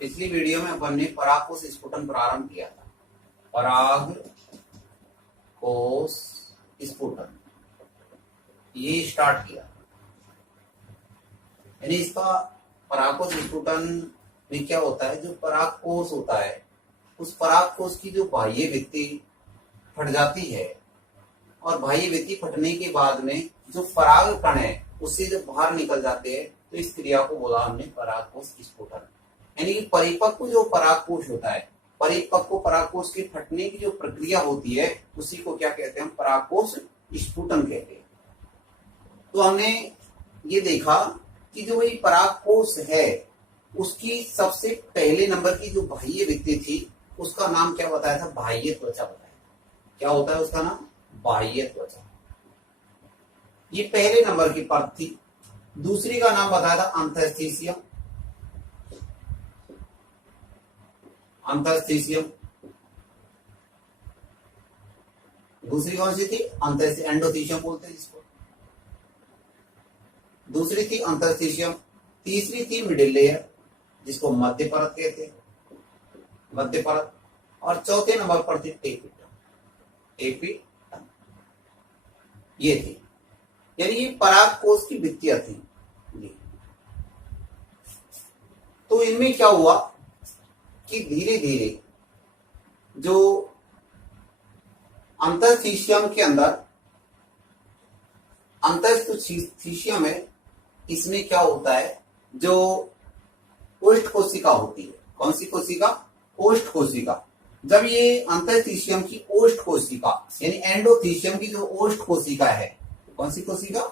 पिछली वीडियो में अपन ने पराग कोश स्फुटन प्रारंभ किया था। पराग कोश स्फुटन ये स्टार्ट किया, यानी इसका पराग कोश स्फुटन में क्या होता है, जो पराग कोश होता है उस पराग कोश की जो बाह्य भित्ति फट जाती है और बाह्य भित्ति फटने के बाद में जो पराग कण है उससे जब बाहर निकल जाते हैं तो इस क्रिया को बोला हमने पराग कोश स्फुटन। यानी कि परिपक्व जो पराग कोश होता है, परिपक्व पराग कोश के फटने की जो प्रक्रिया होती है उसी को क्या कहते हैं, पराग कोश स्फुटन कहते हैं। तो हमने ये देखा कि जो ये पराग कोश है उसकी सबसे पहले नंबर की जो बाह्य भित्ति थी उसका नाम क्या बताया था, बाह्य त्वचा बताया। क्या होता है उसका नाम, बाह्य त्वचा। ये पहले नंबर की परत थी। दूसरी का नाम बताया था अंतःस्थिशियम। अंतःस्थिशियम दूसरी कौन सी थी, एंडोथीशियम बोलते हैं जिसको। दूसरी थी अंतःस्थिशियम। तीसरी थी मिडिल लेयर जिसको मध्य परत कहते हैं, मध्य परत। और चौथे नंबर पर थी टेपिटम। एपिटम ये थी, यानी ये पराग कोश की भित्तियां थी। तो इनमें क्या हुआ कि धीरे धीरे जो अंतःस्थिशियम के अंदर, अंतःस्थिशियम है, इसमें क्या होता है, जो ओष्ठ कोशिका होती है। कौन सी कोशिका, ओष्ठ कोशिका। जब ये अंतःस्थिशियम की ओष्ठ कोशिका यानी एंडोथीशियम की जो ओष्ठ कोशिका है, कौन सी कोशिका,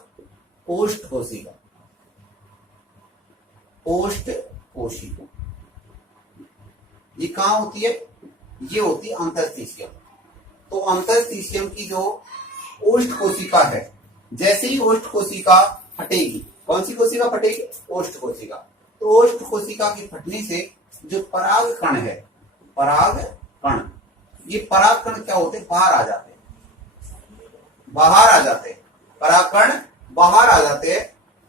ओष्ठ कोशिका, ओष्ठ कोशिका, ये कहां होती है, ये होती है अंतःस्थिशियम। तो अंतःस्थिशियम की जो ओष्ठ कोशिका है, जैसे ही ओष्ठ कोशिका फटेगी, कौन सी कोशिका फटेगी, ओष्ठ कोशिका। तो ओष्ठ कोशिका के फटने से जो पराग कण है, पराग कण, ये पराग कण क्या होते, बाहर आ जाते हैं, बाहर आ जाते हैं, पराग कण बाहर आ जाते हैं।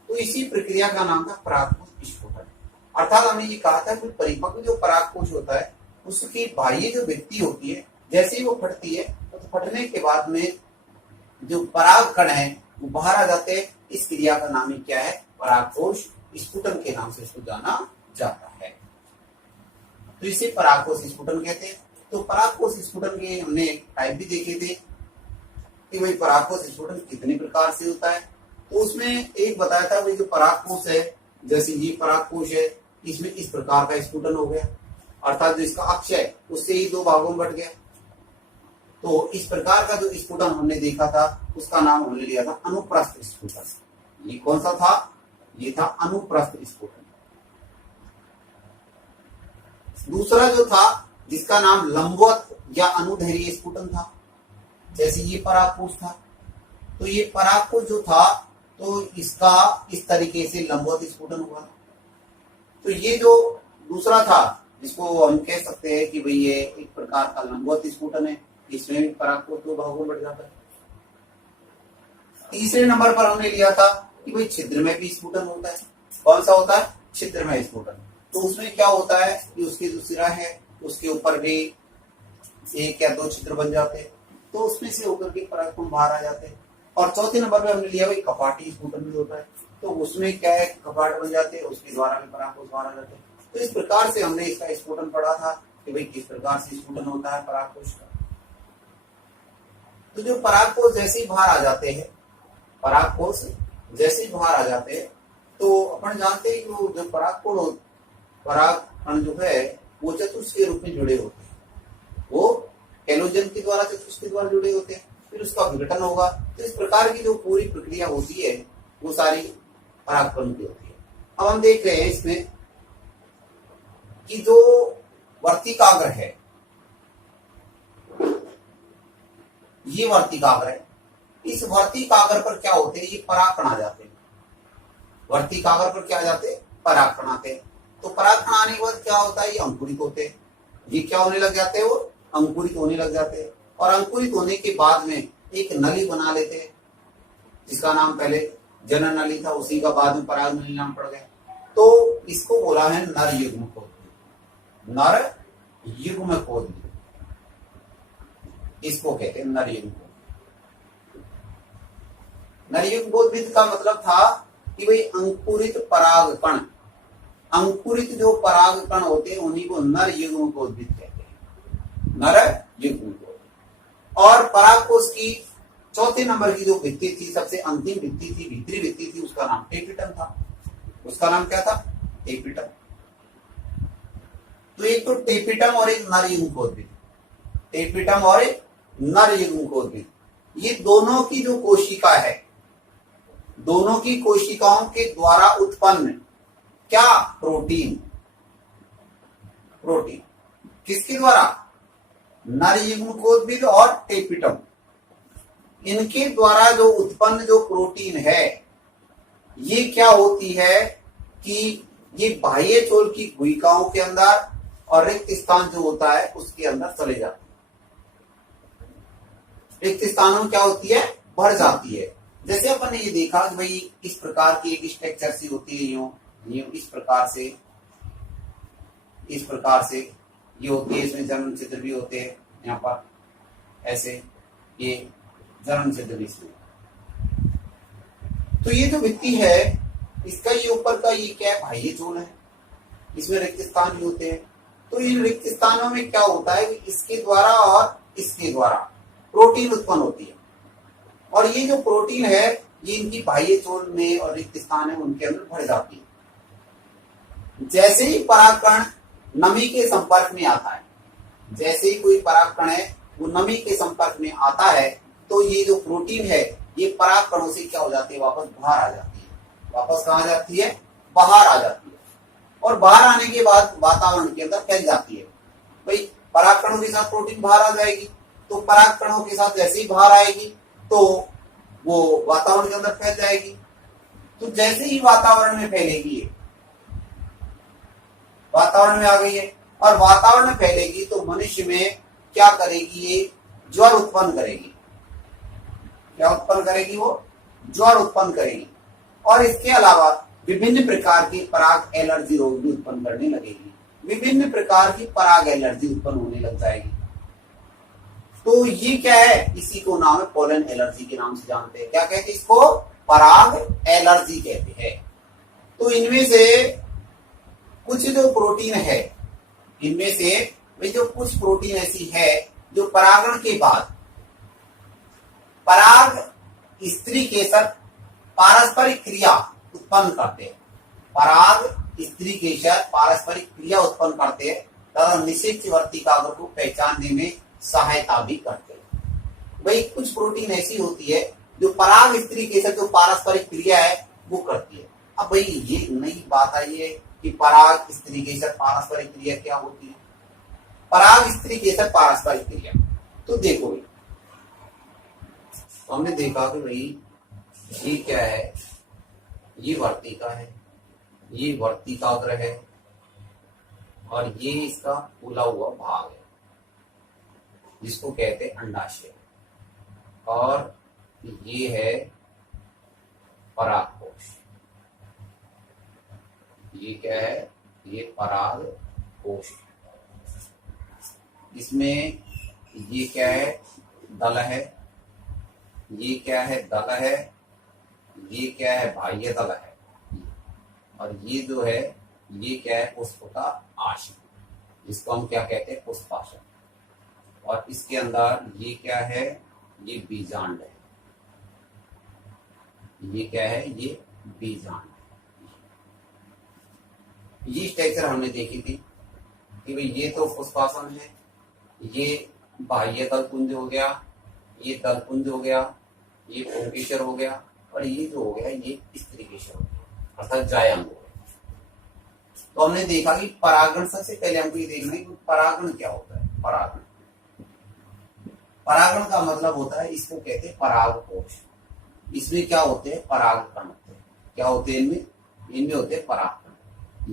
तो इसी प्रक्रिया का नाम था पराग कोश स्फुटन। अर्थात हमने ये कहा था कि परिपक्व जो पराग कोश होता है उसकी बाह्य जो भित्ति होती है, जैसे ही वो फटती है तो फटने के बाद में जो पराग कण है वो बाहर आ जाते हैं। इस क्रिया का नाम ही क्या है, पराग कोश स्फुटन के नाम से इसको जाना जाता है। तो इसे पराग कोश स्फुटन कहते हैं। तो पराग कोश स्फुटन के हमने टाइप भी देखे थे कि भाई पराग कोश स्फुटन कितने प्रकार से होता है। तो उसमें एक बताया था भाई जो पराग कोश है, जैसे ये पराग कोश है, इसमें इस प्रकार का स्फुटन हो गया, अर्थात जो इसका अक्ष है उससे ही दो भागों में बट गया। तो इस प्रकार का जो स्फुटन हमने देखा था उसका नाम हमने लिया था अनुप्रस्थ स्फुटन। ये कौन सा था, ये था अनुप्रस्थ स्फुटन। दूसरा जो था जिसका नाम लंबवत या अनुदैर्घ्य स्फुटन था, जैसे ये पराग कोश था। तो ये पराग कोश जो था तो इसका इस तरीके से लंबवत स्फुटन हुआ। तो ये जो दूसरा था जिसको हम कह सकते हैं कि भाई ये एक प्रकार का लंबवत स्फुटन है, इसमें भी पराग कोश दो भागों में बढ़ जाता है। तीसरे नंबर पर हमने लिया था कि भाई छिद्र में भी स्फुटन होता है। कौन सा होता है, छिद्र में स्फुटन। तो उसमें क्या होता है कि उसके जो सिरा है उसके ऊपर भी एक या दो छिद्र बन जाते हैं, तो उसमें से होकर के पराग कण बाहर आ जाते हैं। और चौथे नंबर पे हमने लिया भाई कपाटी स्फुटन भी होता है। तो उसमें क्या है, कपाट बन जाते हैं, उसके द्वारा भी पराग कोश बाहर आ जाते हैं। तो इस प्रकार से हमने इसका स्फुटन पढ़ा था कि भाई किस प्रकार से स्फुटन होता है पराग कोश का। तो जो पराग कोश जैसे ही बाहर आ जाते हैं, पराग कोश जैसे ही बाहर आ जाते हैं, तो अपन जानते हैं कि वो जो पराग कण जो है वो चतुष्क के रूप में जुड़े होते हैं, वो हैलोजन के द्वारा चतुष्क के द्वारा जुड़े होते हैं, फिर उसका विघटन होगा। तो इस प्रकार की जो पूरी प्रक्रिया होती है वो सारी परागकण की होती है। अब हम देख रहे हैं इसमें कि जो वर्तिकाग्र है, ये वर्तिकाग्र है, इस वर्तिकाग्र पर क्या होते हैं, ये परागकण आ जाते हैं। वर्तिकाग्र पर क्या आ जाते हैं, परागकण आते हैं। तो परागकण आने के बाद क्या होता है, ये अंकुरित होते हैं। ये क्या होने लग जाते हैं, वो अंकुरित होने लग जाते हैं। और अंकुरित होने के बाद में एक नली बना लेते हैं जिसका नाम पहले जनन नली था, उसी का बाद में पराग नली नाम पड़ गया। तो इसको बोला है नर युग्म को। नर युग्मकोद्भिद, इसको कहते हैं नर युग्मकोद्भिद। नर युग्मकोद्भिद का मतलब था कि भाई अंकुरित परागकण, अंकुरित जो परागकण होते हैं उन्हीं को नर युग्मकोद्भिद कहते हैं, नर युग्मकोद्भिद। और परागकोश की चौथे नंबर की जो भित्ति थी, सबसे अंतिम भित्ति थी, भीतरी भित्ति थी, उसका नाम टेपिटम था। उसका नाम क्या था? टेपिटम। तो एक तो टेपिटम और एक नर युग्मकोद्भिद, टेपिटम और एक नर युग्मकोद्भिद, ये दोनों की जो कोशिका है, दोनों की कोशिकाओं के द्वारा उत्पन्न क्या? प्रोटीन। प्रोटीन किसके द्वारा? नर युग्मकोद्भिद और टेपिटम, इनके द्वारा जो उत्पन्न जो प्रोटीन है, ये क्या होती है कि ये बाह्य चोल की गुहिकाओं के अंदर और रिक्त स्थान जो होता है उसके अंदर चले जाते हैं। रिक्त स्थानों में क्या होती है? भर जाती है। जैसे अपन ने ये देखा कि भाई इस प्रकार की एक स्ट्रक्चर सी होती है, यूं इस प्रकार से ये होती है, इसमें जन्म छिद्र भी होते हैं, यहाँ पर ऐसे ये जन्म छिद्र भी इसमें। तो ये जो भित्ति है, इसका ये ऊपर का ये क्या है? बाह्य चोल है, इसमें रिक्त स्थान भी होते हैं। तो इन रिक्त स्थानों में क्या होता है कि इसके द्वारा और इसके द्वारा प्रोटीन उत्पन्न होती है, और ये जो प्रोटीन है ये इनकी बाह्य चोल में और रिक्त स्थान है उनके अंदर भर जाती है। जैसे ही परागकण नमी के संपर्क में आता है, जैसे ही कोई परागकण है वो नमी के संपर्क में आता है, तो ये जो प्रोटीन है ये परागकणों से क्या हो जाती है? वापस बाहर आ जाती है। वापस कहाँ जाती है? बाहर आ जाती है। और बाहर आने के बाद वातावरण के अंदर फैल जाती है। भाई परागकणों के साथ प्रोटीन बाहर आ जाएगी, तो परागकणों के साथ जैसे ही बाहर आएगी तो वो वातावरण के अंदर फैल जाएगी। तो जैसे ही वातावरण में फैलेगी, वातावरण में आ गई है और वातावरण में फैलेगी तो मनुष्य में क्या करेगी? ये ज्वर उत्पन्न करेगी। क्या उत्पन्न करेगी? वो ज्वर उत्पन्न करेगी। और इसके अलावा विभिन्न प्रकार की पराग एलर्जी रोग भी उत्पन्न करने लगेगी, विभिन्न प्रकार की पराग एलर्जी उत्पन्न होने लग जाएगी। तो ये क्या है? इसी को नाम है पोलन एलर्जी के नाम से जानते हैं। क्या कहते हैं इसको? पराग एलर्जी कहते हैं। तो इनमें से कुछ जो प्रोटीन है, इनमें से वे जो कुछ प्रोटीन ऐसी है जो परागण के बाद पराग स्त्री केसर पारस्परिक क्रिया उत्पन्न करते हैं। पराग स्त्री केसर पारस्परिक क्रिया उत्पन्न करते हैं तथा निषेच वर्तिकाग्र को पहचानने में सहायता भी करते हैं। भाई कुछ प्रोटीन ऐसी होती है जो पराग स्त्री केसर जो पारस्परिक क्रिया है वो करती है। अब भाई ये नई बात आई है कि पराग स्त्री केसर पारस्परिक क्रिया क्या होती है? पराग स्त्री केसर पारस्परिक क्रिया, तो देखो भाई, तो हमने देखा कि भाई ये क्या है? ये वर्तिका है, ये वर्तिकाग्र है, और ये इसका फूला हुआ भाग है जिसको कहते हैं अंडाशय, और ये है परागकोश। ये क्या है? ये परागकोश। इसमें ये क्या है? दल है। ये क्या है? दल है। ये क्या है? बाह्य दल है। और ये जो है ये क्या है? पुष्प का आसन, जिसको हम क्या कहते हैं? पुष्पासन। और इसके अंदर ये क्या है? ये बीजांड है। ये क्या है? ये बीजांड। ये स्ट्रक्चर हमने देखी थी कि भाई ये तो पुष्पासन है, ये बाह्य दल पुंज हो गया, ये दल पुंज हो गया, ये पुंकेशर हो गया, और ये जो हो गया ये स्त्री केशर हो गया, अर्थात जायांग हो गया। तो हमने देखा कि परागण, सबसे पहले हमको ये देखना है कि परागण क्या होता है। परागण, परागण का मतलब होता है, इसको कहते हैं परागकोश। इसमें क्या होते हैं? परागकण होते हैं। क्या होते हैं इनमें? इनमें होते हैं परागकण।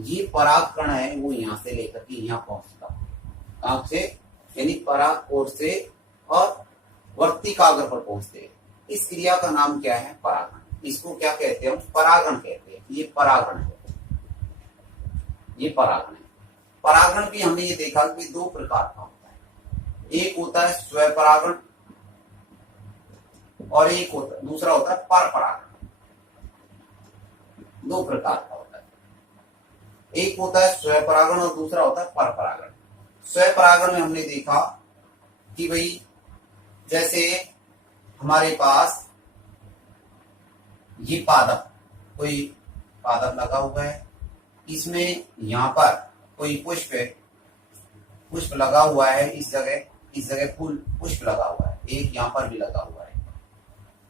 ये परागकण है वो यहाँ से लेकर के यहाँ पहुंचता, कहाँ से? यानी परागकोश से और वर्तिकाग्र पर पहुंचते हैं। इस क्रिया का नाम क्या है? परागण। इसको क्या कहते हैं? हम परागण कहते हैं। ये परागण है, ये परागण है। परागण भी हमने ये देखा कि दो प्रकार का होता है। एक होता है स्वपरागण और दूसरा होता है परपरागण। दो प्रकार का होता है, एक होता है स्वपरागण और दूसरा होता है परपरागण। स्वपरागण में हमने देखा कि भाई जैसे हमारे पास ये पादप, कोई पादप लगा हुआ है, इसमें यहां पर कोई पुष्प लगा हुआ है, इस जगह फूल पुष्प लगा हुआ है, एक यहां पर भी लगा हुआ है।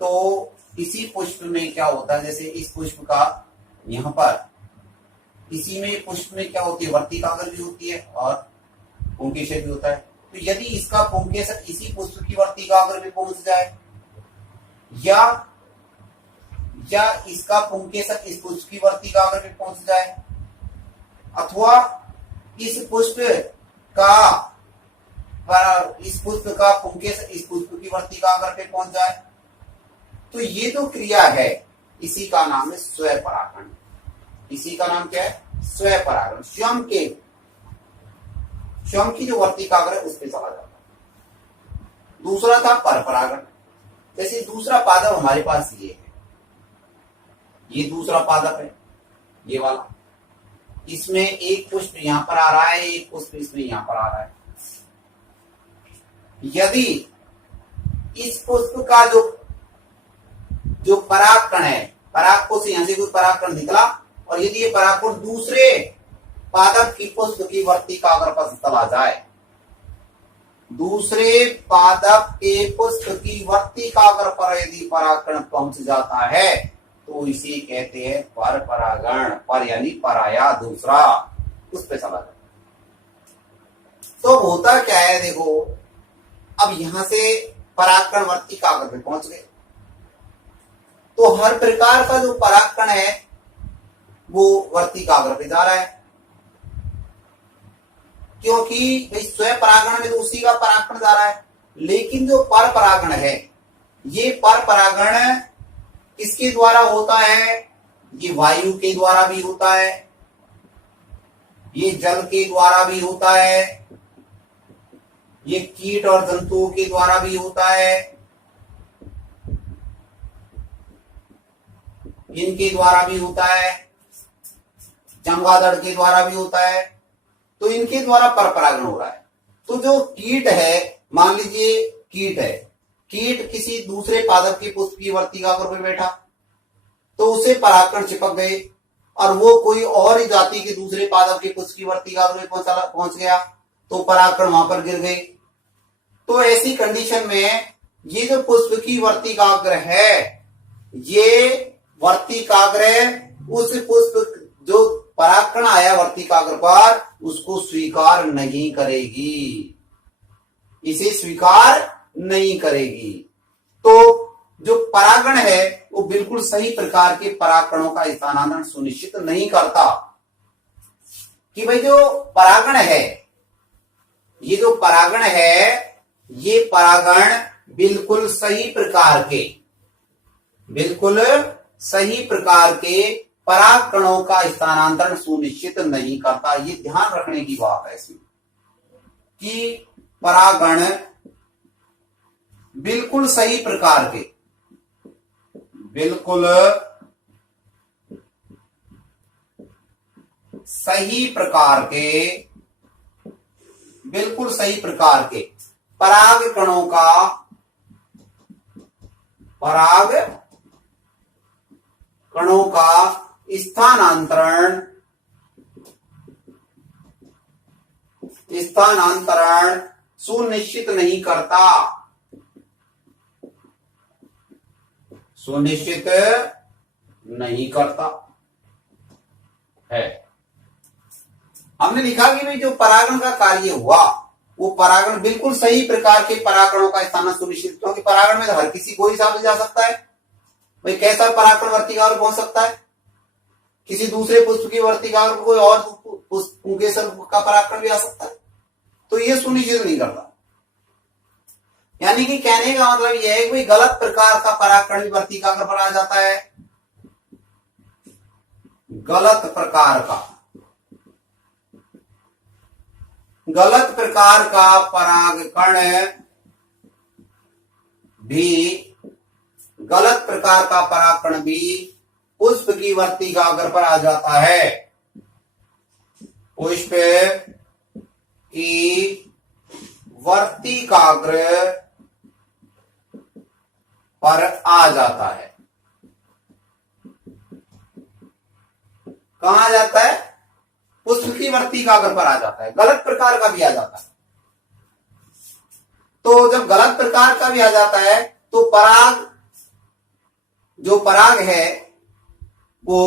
तो इसी पुष्प में क्या होता है, जैसे इस पुष्प का यहां पर इसी में पुष्प में क्या होती है, वर्तिकाग्र भी होती है और पुंकेसर भी होता है। तो यदि इसका पुंकेसर इसी पुष्प की वर्तिकाग्र में पहुंच जाए या इसका पुंकेसर इस पुष्प की वर्तिकाग्र में पहुंच जाए, अथवा इस पुष्प का पुंकेसर इस पुष्प की वर्तिकाग्र पे पहुंच जाए, तो ये जो क्रिया है इसी का नाम है स्वपरागण। इसी का नाम क्या है, स्वपरागण। स्वयं की जो वर्तिकाग्र है उस पे चला जाता है। दूसरा था परपरागण। जैसे दूसरा पादप हमारे पास ये है, ये दूसरा पादप है, ये वाला, इसमें एक पुष्प यहां पर आ रहा है, एक पुष्प इसमें यहां पर आ रहा है। यदि इस पुष्प का जो परागकण है, परागकोश से यहां से कोई परागकण निकला और यदि ये परागकण दूसरे पादप की पुष्प की वर्तिकाग्र पर चला जाए, दूसरे पादप के पुष्प की वर्तिकाग्र पर यदि परागकण पहुंच जाता है तो इसे कहते हैं परपरागण। पर यानी पराया, दूसरा, उस पे चला जाता। तो होता क्या है, देखो अब यहां से परागकण वर्तिकाग्र पे पहुंच गए, तो हर प्रकार का जो परागकण है वो वर्तिकाग्र पे जा रहा है, क्योंकि स्वपरागण में तो उसी का परागकण जा रहा है। लेकिन जो परपरागण है, ये परपरागण किसके द्वारा होता है, ये वायु के द्वारा भी होता है, ये जल के द्वारा भी होता है, ये कीट और जंतुओं के द्वारा भी होता है, इनके द्वारा भी होता है, चमगादड़ के द्वारा भी होता है। तो इनके द्वारा परपरागण हो रहा है। तो जो कीट है, मान लीजिए कीट है, कीट किसी दूसरे पादप के पुष्प की वर्तिकाग्र पे बैठा तो उसे परागकण चिपक गए और वो कोई और ही जाति के दूसरे पादप के पुष्प की वर्तिकाग्र में पहुंच गया तो परागकण वहां पर गिर गए। तो ऐसी कंडीशन में ये जो पुष्प की वर्तिकाग्र है, ये वर्तिकाग्र उस पुष्प जो परागकण आया वर्तिकाग्र पर उसको स्वीकार नहीं करेगी, इसे स्वीकार नहीं करेगी। तो जो परागण है वो बिल्कुल सही प्रकार के परागकणों का स्थानांतरण सुनिश्चित नहीं करता। कि भाई जो परागण है, ये जो परागण है, ये परागण बिल्कुल सही प्रकार के परागकणों का स्थानांतरण सुनिश्चित नहीं करता। ये ध्यान रखने की बात है इसमें कि परागण बिल्कुल सही प्रकार के परागकणों का स्थानांतरण सुनिश्चित नहीं करता, है। हमने लिखा कि भाई जो परागण का कार्य हुआ वो परागण बिल्कुल सही प्रकार के परागणों का स्थानांतरण सुनिश्चित, क्योंकि परागण में तो हर किसी को हिसाब से जा सकता है। भाई कैसा परागकण वर्तिकाग्र पहुंच सकता है, किसी दूसरे पुष्प की वर्तिकाग्र को कोई और पुंकेसर का परागकण भी आ सकता है। तो ये सुनिश्चित नहीं करता। यानी कि कहने का मतलब यह है कि कोई गलत प्रकार का परागकण भी वर्तिकाग्र पर आ जाता है, गलत प्रकार का गलत प्रकार का परागकण भी पुष्प की वर्तिकाग्र पर आ जाता है, पुष्प की वर्तिकाग्र पर आ जाता है। कहां आ जाता है? पुष्प की वर्तिकाग्र पर आ जाता है। गलत प्रकार का भी आ जाता है। तो जब गलत प्रकार का भी आ जाता है तो जो पराग है वो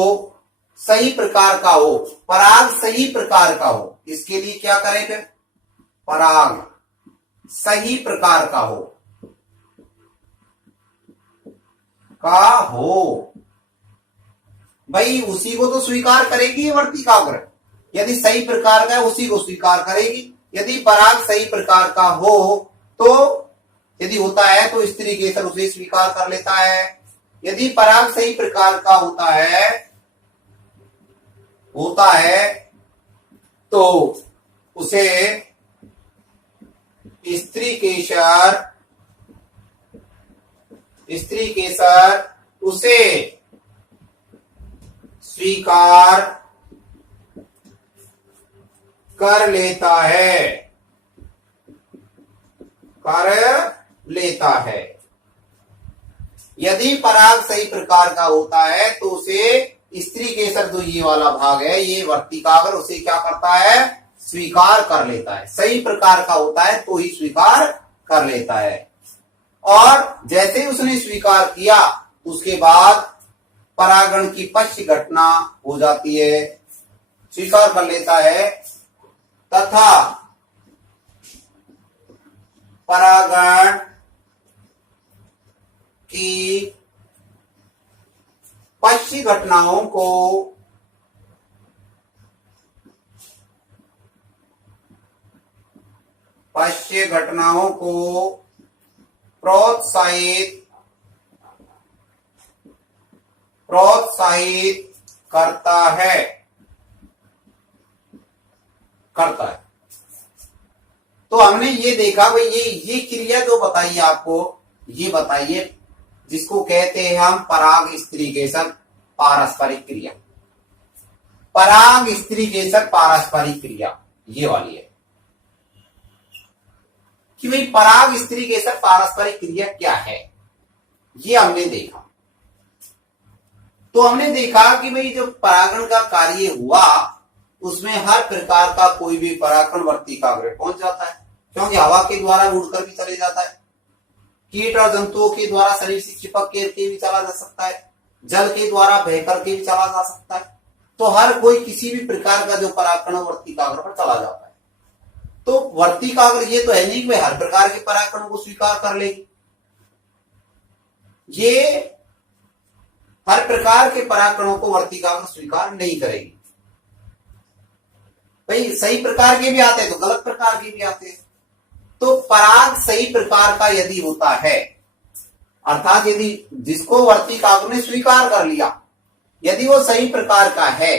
सही प्रकार का हो, पराग सही प्रकार का हो। इसके लिए क्या करें फिर? पराग सही प्रकार का हो भाई, उसी को तो स्वीकार करेगी वर्तिकाग्र। यदि सही प्रकार का है उसी को स्वीकार करेगी। यदि पराग सही प्रकार का हो तो यदि होता है तो स्त्री केसर उसे स्वीकार कर लेता है। यदि पराग सही प्रकार का होता है तो उसे स्त्री केसर उसे स्वीकार कर लेता है। यदि पराग सही प्रकार का होता है तो उसे स्त्री केसर, जो ये वाला भाग है, ये वर्तिकाग्र उसे क्या करता है? स्वीकार कर लेता है। सही प्रकार का होता है तो ही स्वीकार कर लेता है। और जैसे ही उसने स्वीकार किया उसके बाद परागण की पश्च घटना हो जाती है, स्वीकार कर लेता है तथा परागण की पश्च घटनाओं को प्रोत्साहित करता है। तो हमने ये देखा भाई, ये क्रिया जो बताइए आपको, ये बताइए जिसको कहते हैं हम पराग स्त्री केसर पारस्परिक क्रिया। पराग स्त्री केसर पारस्परिक क्रिया ये वाली है कि भाई पराग स्त्री केसर पारस्परिक क्रिया क्या है, ये हमने देखा। तो हमने देखा कि भाई जो परागण का कार्य हुआ उसमें हर प्रकार का कोई भी परागण वर्तिकाग्र पहुंच जाता है, क्योंकि हवा के द्वारा उड़कर भी चले जाता है, कीट और जंतुओं के द्वारा शरीर से चिपक के भी चला जा सकता है, जल के द्वारा बह करके भी चला जा सकता है। तो हर कोई किसी भी प्रकार का जो परागण वर्तिकाग्र पर चला जाता है। तो वर्तिकाग्र ये तो है नहीं कि भाई हर प्रकार के परागणों को स्वीकार कर लेगी, ये हर प्रकार के परागणों को वर्तिकाग्र स्वीकार नहीं करेगी। भाई सही प्रकार के भी आते हैं तो गलत प्रकार के भी आते हैं। तो पराग सही प्रकार का यदि होता है, अर्थात यदि जिसको वर्तिकाग्र ने स्वीकार कर लिया, यदि वो सही प्रकार का है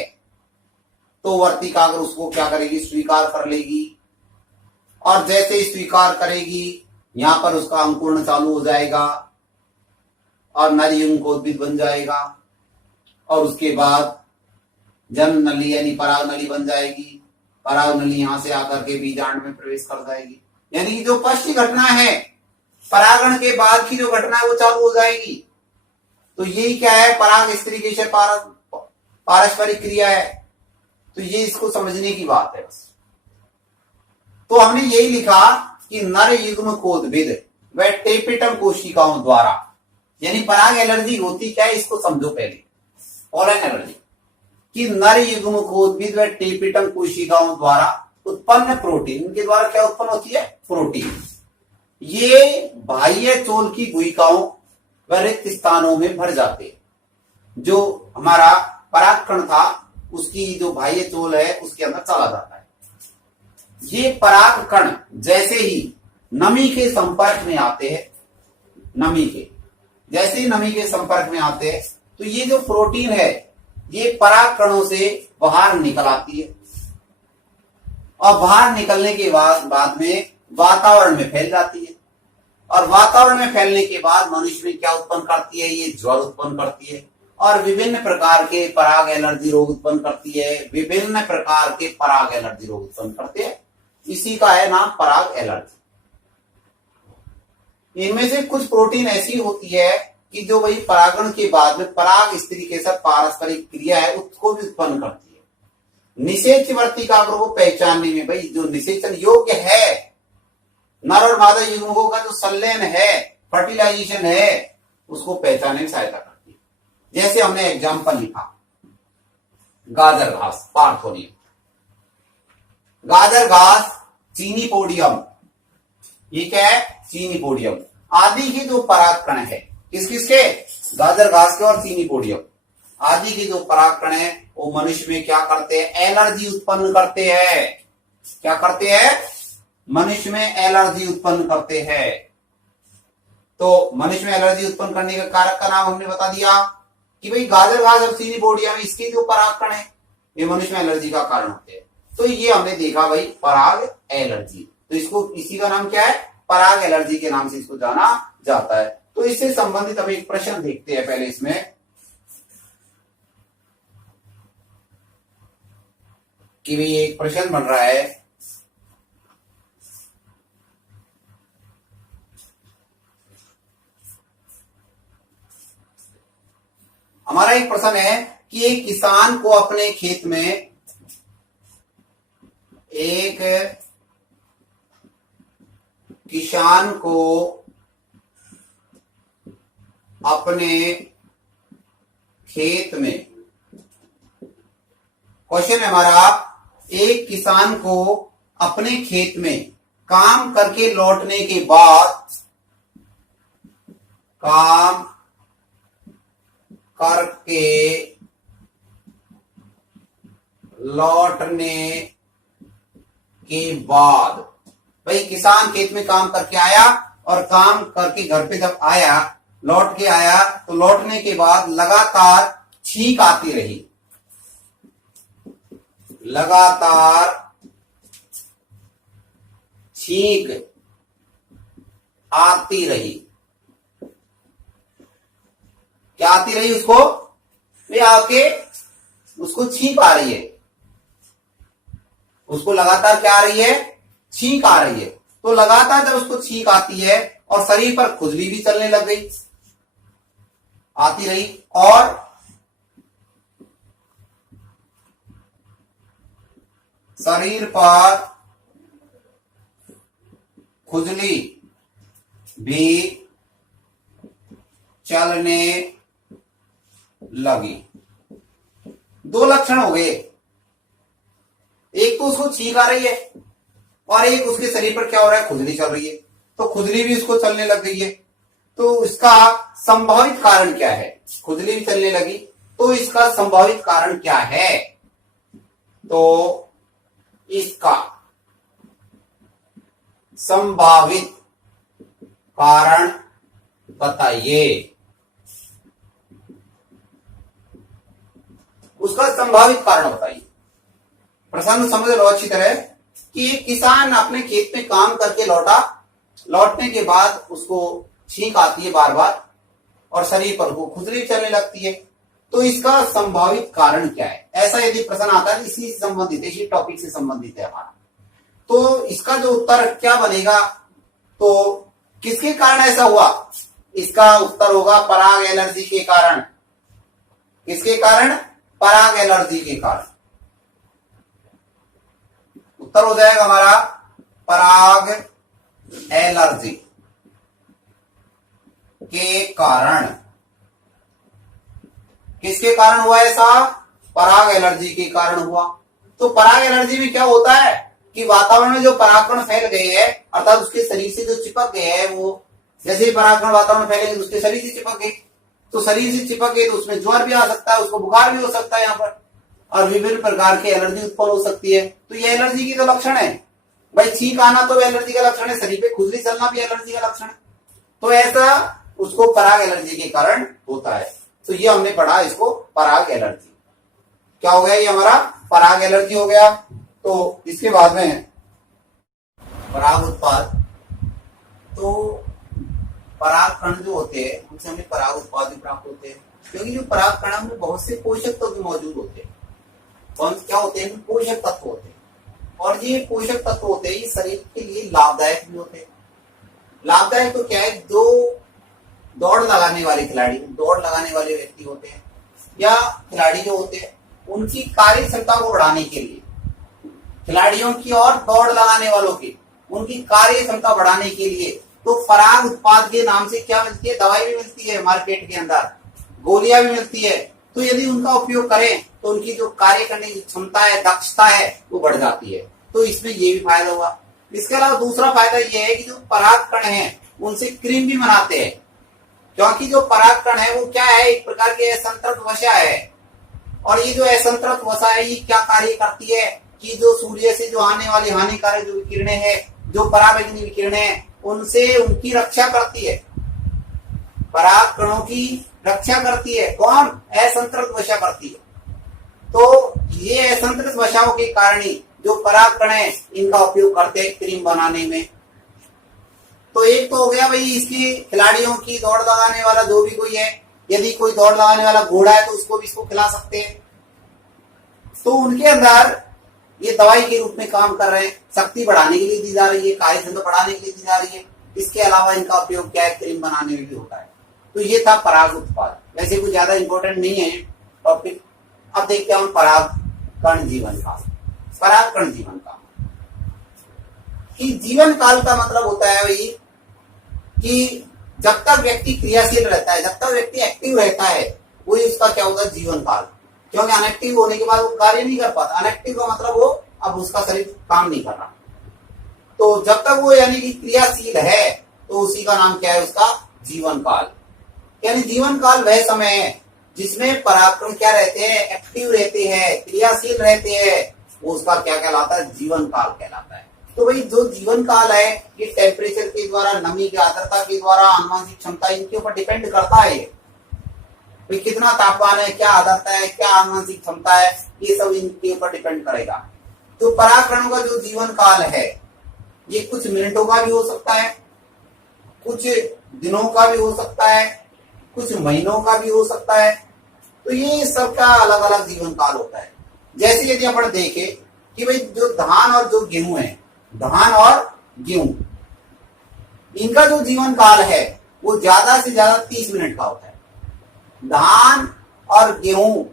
तो वर्तिकाग्र उसको क्या करेगी? स्वीकार कर लेगी। और जैसे ही स्वीकार करेगी यहां पर उसका अंकुरण चालू हो जाएगा और नर युग्मकोद्भिद बन जाएगा, और उसके बाद जन्म नली यानी पराग नली बन जाएगी। पराग नली यहां से आकर के बीजांड में प्रवेश कर जाएगी, यानी जो पश्च घटना है परागण के बाद की जो घटना है वो चालू हो जाएगी। तो यही क्या है? पराग स्त्री केसर पारस्परिक क्रिया है। तो ये इसको समझने की बात है बस। तो हमने यही लिखा कि नर युग्मकोद्भिद व टेपिटम कोशिकाओं द्वारा, यानी पराग एलर्जी होती क्या है इसको समझो पहले, पोलन एलर्जी, कि नर युग्मकोद्भिद व टेपिटम कोशिकाओं द्वारा उत्पन्न प्रोटीन, इनके द्वारा क्या उत्पन्न होती है? प्रोटीन। ये बाह्य चोल की गुहिकाओं व रिक्त स्थानों में भर जाते हैं। जो हमारा परागकण था उसकी जो बाह्य चोल है उसके अंदर चला जाता है। ये परागकण जैसे ही नमी के संपर्क में आते हैं, जैसे ही नमी के संपर्क में आते हैं तो ये जो प्रोटीन है ये परागकणों से बाहर निकल आती है। और बाहर निकलने के बाद में वातावरण में फैल जाती है, और वातावरण में फैलने के बाद मनुष्य में क्या उत्पन्न करती है, ये ज्वर उत्पन्न करती है और विभिन्न प्रकार के पराग एलर्जी रोग उत्पन्न करती है, विभिन्न प्रकार के पराग एलर्जी रोग उत्पन्न करते हैं। इसी का है नाम पराग एलर्जी। इनमें से कुछ प्रोटीन ऐसी होती है कि जो वही परागण के बाद में पराग इस तरीके से पारस्परिक क्रिया है उसको भी उत्पन्न करती है। निषेच वर्तिकाग्रों को पहचानने में भाई जो निषेचन योग्य है, नर और मादा युग्मकों का जो संलयन है, फर्टिलाइजेशन है, उसको पहचानने में सहायता करती है। जैसे हमने एग्जाम्पल लिखा गाजर घास, पार्थोनियम, गाजर घास, चीनी पोडियम, ये क्या है, चीनी पोडियम आदि के जो परागकण है, किस किसके, गाजर घास के और चीनी पोडियम आदि के जो परागकण है वो मनुष्य में क्या करते हैं, एलर्जी उत्पन्न करते हैं। क्या करते हैं, मनुष्य में एलर्जी उत्पन्न करते हैं। तो मनुष्य में एलर्जी उत्पन्न करने का कारक का नाम हमने बता दिया कि भाई गाजर घास और चीनी पोडियम इसके जो परागकण है ये मनुष्य में एलर्जी का कारण होते हैं। तो ये हमने देखा भाई पराग एलर्जी, तो इसको इसी का नाम क्या है, पराग एलर्जी के नाम से इसको जाना जाता है। तो इससे संबंधित अब एक प्रश्न देखते हैं पहले इसमें कि भाई एक प्रश्न बन रहा है हमारा एक प्रश्न है कि एक किसान को अपने खेत में एक किसान को अपने खेत में, क्वेश्चन है हमारा, एक किसान को अपने खेत में काम करके लौटने के बाद, काम करके लौटने के बाद, भाई किसान खेत में काम करके आया और काम करके घर पे जब आया, लौट के आया, तो लौटने के बाद लगातार छींक आती रही, लगातार छींक आती रही। क्या आती रही उसको, वे आके उसको छींक आ रही है, उसको लगातार क्या आ रही है, छींक आ रही है। तो लगातार जब उसको छींक आती है और शरीर पर खुजली भी चलने लग गई, आती रही, और शरीर पर खुजली भी चलने लगी। दो लक्षण हो गए, एक तो उसको छींक आ रही है और एक उसके शरीर पर क्या हो रहा है, खुजली चल रही है। तो खुजली भी उसको चलने लग गई है, तो इसका संभावित कारण क्या है, खुजली भी चलने लगी, तो इसका संभावित कारण क्या है, तो इसका संभावित कारण बताइए। उसका संभावित कारण बताइए। प्रश्न समझ लो अच्छी तरह कि किसान अपने खेत में काम करके लौटा, लौटने के बाद उसको छींक आती है बार बार और शरीर पर वो खुजली चलने लगती है, तो इसका संभावित कारण क्या है। ऐसा यदि प्रश्न आता है इसी से संबंधित, इसी टॉपिक से संबंधित है हमारा, तो इसका जो उत्तर क्या बनेगा, तो किसके कारण ऐसा हुआ, इसका उत्तर होगा पराग एलर्जी के कारण। किसके कारण, पराग एलर्जी के कारण। उत्तर हो जाएगा हमारा पराग एलर्जी के कारण। किसके कारण हुआ ऐसा, पराग एलर्जी के कारण हुआ। तो पराग एलर्जी में क्या होता है कि वातावरण में जो परागकण फैल गए हैं, अर्थात उसके शरीर से जो चिपक गए हैं, वो जैसे ही परागकण वातावरण फैलेंगे उसके शरीर से चिपक गए, तो शरीर से चिपक गए तो उसमें ज्वर भी आ सकता है, उसको बुखार भी हो सकता है यहाँ पर, और विभिन्न प्रकार की एलर्जी उत्पन्न हो सकती है। तो ये एलर्जी की जो लक्षण है, भाई छींक आना तो एलर्जी का लक्षण है, शरीर पे खुजली चलना भी एलर्जी का लक्षण है, तो ऐसा उसको पराग एलर्जी के कारण होता है। तो ये हमने पढ़ा इसको पराग एलर्जी। क्या हो गया, ये हमारा पराग एलर्जी हो गया। तो इसके बाद में पराग उत्पाद, तो परागकण जो होते हैं उनसे हमें पराग उत्पाद भी प्राप्त होते हैं, क्योंकि जो परागकण में बहुत से पोषक तत्व मौजूद होते हैं। कौन क्या होते हैं? पोषक तत्व होते हैं, और ये पोषक तत्व होते हैं ये शरीर के लिए लाभदायक भी होते हैं। लाभदायक तो क्या है, जो दौड़ लगाने वाले खिलाड़ी, दौड़ लगाने वाले व्यक्ति होते हैं या खिलाड़ी जो होते हैं, उनकी कार्य क्षमता को बढ़ाने के लिए, खिलाड़ियों की और दौड़ लगाने वालों की उनकी कार्य क्षमता बढ़ाने के लिए तो पराग उत्पाद के नाम से क्या मिलती है? दवाई भी मिलती है मार्केट के अंदर, गोलियां भी मिलती है। तो यदि उनका उपयोग करें तो उनकी जो कार्य करने की क्षमता है, दक्षता है, वो बढ़ जाती है। तो इसमें ये भी फायदा हुआ। इसके अलावा दूसरा फायदा ये है कि जो परागकण है उनसे क्रीम भी बनाते हैं, क्योंकि जो परागकण है वो क्या है? एक प्रकार की असंतृप्त वसा है, और ये जो असंतृप्त वसा है ये क्या कार्य करती है कि जो सूर्य से जो आने वाली हानिकारक जो विकिरणें हैं, जो पराबैंगनी विकिरणें हैं, उनसे उनकी रक्षा करती है, परागकणों की रक्षा करती है। कौन? असंतृप्त वसा करती है। तो ये असंतृप्त वसाओं के कारण ही जो परागकण है इनका उपयोग करते हैं क्रीम बनाने में। तो एक तो हो गया भाई इसकी खिलाड़ियों की, दौड़ लगाने वाला जो भी कोई है, यदि कोई दौड़ लगाने वाला घोड़ा है तो उसको भी इसको खिला सकते हैं। तो उनके अंदर ये दवाई के रूप में काम कर रहे हैं, शक्ति बढ़ाने के लिए दी जा रही है, कार्य क्षमता बढ़ाने के लिए दी जा रही है। इसके अलावा इनका उपयोग क्या है? क्रीम बनाने में भी होता है। तो ये था पराग उत्पाद। वैसे कुछ ज्यादा इंपॉर्टेंट नहीं है टॉपिक। अब देखते हैं हम परागकण जीवन काल। परागकण जीवन काल कि जीवन काल का मतलब होता है भाई कि जब तक व्यक्ति क्रियाशील रहता है, जब तक व्यक्ति एक्टिव रहता है, वही उसका क्या होता है? जीवन काल। क्योंकि अनएक्टिव होने के बाद वो कार्य नहीं कर पाता। अनएक्टिव का मतलब वो अब उसका शरीर काम नहीं कर रहा। तो जब तक वो यानी कि क्रियाशील है तो उसी का नाम क्या है? उसका जीवन काल। यानी जीवन काल वह समय है जिसमें परागकण क्या रहते हैं? एक्टिव रहते हैं, क्रियाशील रहते हैं, वो उसका क्या कहलाता है? जीवन काल कहलाता है। तो भाई जो जीवन काल है ये टेम्परेचर के द्वारा, नमी की आर्द्रता के द्वारा, आनुवंशिक क्षमता, इनके ऊपर डिपेंड करता है। भाई कितना तापमान है, क्या आर्द्रता है, क्या आनुवंशिक क्षमता है, ये सब इनके ऊपर डिपेंड करेगा। तो परागकणों का जो जीवन काल है ये कुछ मिनटों का भी हो सकता है, कुछ दिनों का भी हो सकता है, कुछ महीनों का भी हो सकता है। तो ये सबका अलग अलग जीवन काल होता है। जैसे यदि अपन देखें कि भाई जो धान और जो गेहूं है, धान और गेहूं, इनका जो जीवन काल है वो ज्यादा से ज्यादा 30 मिनट का होता है। धान और गेहूं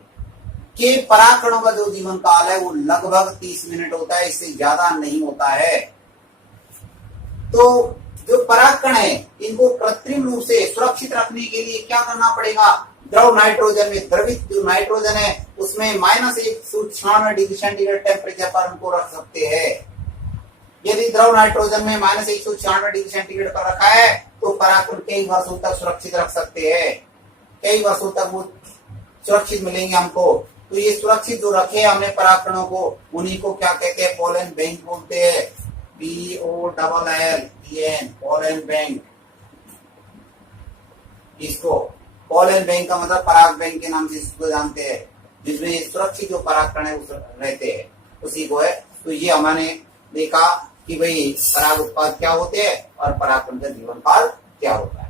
के परागकणों का जो जीवन काल है वो लगभग 30 मिनट होता है, इससे ज्यादा नहीं होता है। तो जो परागकण है इनको कृत्रिम रूप से सुरक्षित रखने के लिए क्या करना पड़ेगा? द्रव नाइट्रोजन में, द्रवित जो नाइट्रोजन है उसमें -196 डिग्री सेंटीग्रेड टेम्परेचर पर उनको रख सकते हैं। यदि द्रव नाइट्रोजन में -196 डिग्री सेंटीग्रेड पर रखा है तो परागकण कई वर्षों तक सुरक्षित रख सकते हैं, कई वर्षों तक वो सुरक्षित मिलेंगे हमको। तो ये सुरक्षित जो रखे हमने परागकणों को, उन्हीं को क्या कहते हैं? पोलन बैंक बोलते हैं। POLLEN, pollen bank. इसको पोलन बैंक का मतलब पराग बैंक के नाम से इसको जानते हैं, जिसमें सुरक्षित जो परागकण है रहते हैं, उसी को है। तो ये हमने देखा कि भाई पराग उत्पाद क्या होते हैं और परागकण का जीवन काल क्या होता है।